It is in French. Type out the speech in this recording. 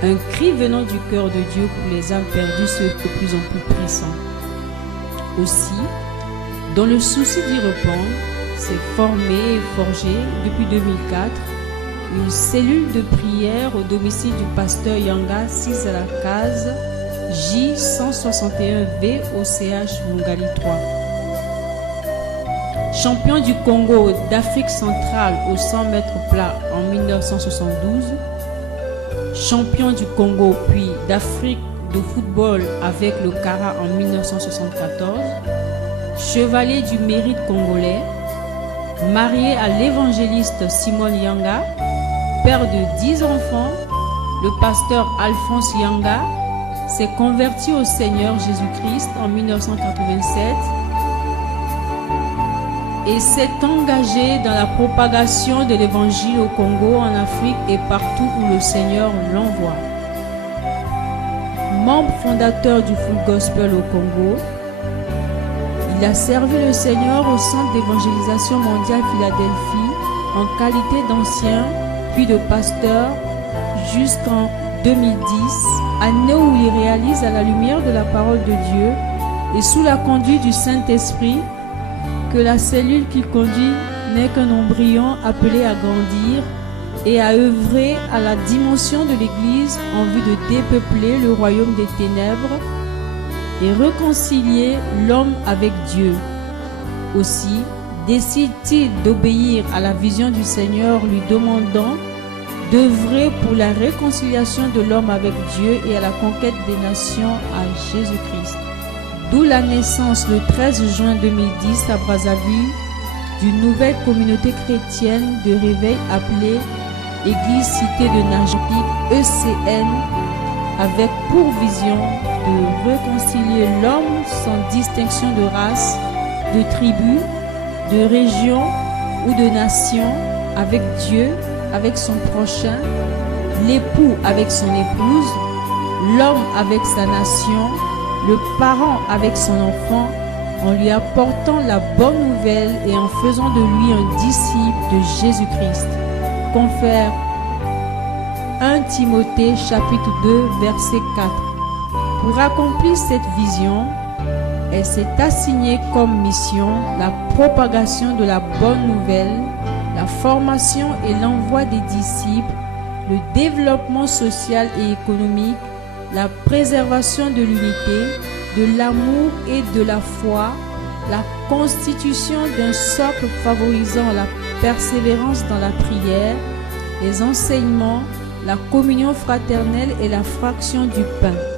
Un cri venant du cœur de Dieu pour les âmes perdues se fait de plus en plus pressant. Aussi, dans le souci d'y répondre, s'est formée et forgée depuis 2004 une cellule de prière au domicile du pasteur Yanga 6 à la case J161V au CH Mungali 3. Champion du Congo d'Afrique centrale au 100 mètres plat en 1972, champion du Congo puis d'Afrique de football avec le Kara en 1974, chevalier du mérite congolais, marié à l'évangéliste Simon Yanga, père de 10 enfants, le pasteur Alphonse Yanga s'est converti au Seigneur Jésus-Christ en 1987 et s'est engagé dans la propagation de l'évangile au Congo, en Afrique et partout où le Seigneur l'envoie. Membre fondateur du Full Gospel au Congo, il a servi le Seigneur au Centre d'évangélisation mondiale Philadelphie en qualité d'ancien puis de pasteur jusqu'en 2010, année où il réalise à la lumière de la parole de Dieu et sous la conduite du Saint-Esprit que la cellule qu'il conduit n'est qu'un embryon appelé à grandir et à œuvrer à la dimension de l'Église en vue de dépeupler le royaume des ténèbres et réconcilier l'homme avec Dieu. Aussi décide-t-il d'obéir à la vision du Seigneur, lui demandant d'œuvrer pour la réconciliation de l'homme avec Dieu et à la conquête des nations à Jésus-Christ. D'où la naissance le 13 juin 2010 à Brazzaville d'une nouvelle communauté chrétienne de réveil appelée Église Cité de Najapic ECN, avec pour vision de réconcilier l'homme sans distinction de race, de tribu, de région ou de nation avec Dieu, avec son prochain, l'époux avec son épouse, l'homme avec sa nation, le parent avec son enfant, en lui apportant la bonne nouvelle et en faisant de lui un disciple de Jésus-Christ. Confère 1 Timothée chapitre 2 verset 4. Pour accomplir cette vision, elle s'est assignée comme mission la propagation de la bonne nouvelle, la formation et l'envoi des disciples, le développement social et économique, la préservation de l'unité, de l'amour et de la foi, la constitution d'un socle favorisant la persévérance dans la prière, les enseignements, la communion fraternelle et la fraction du pain.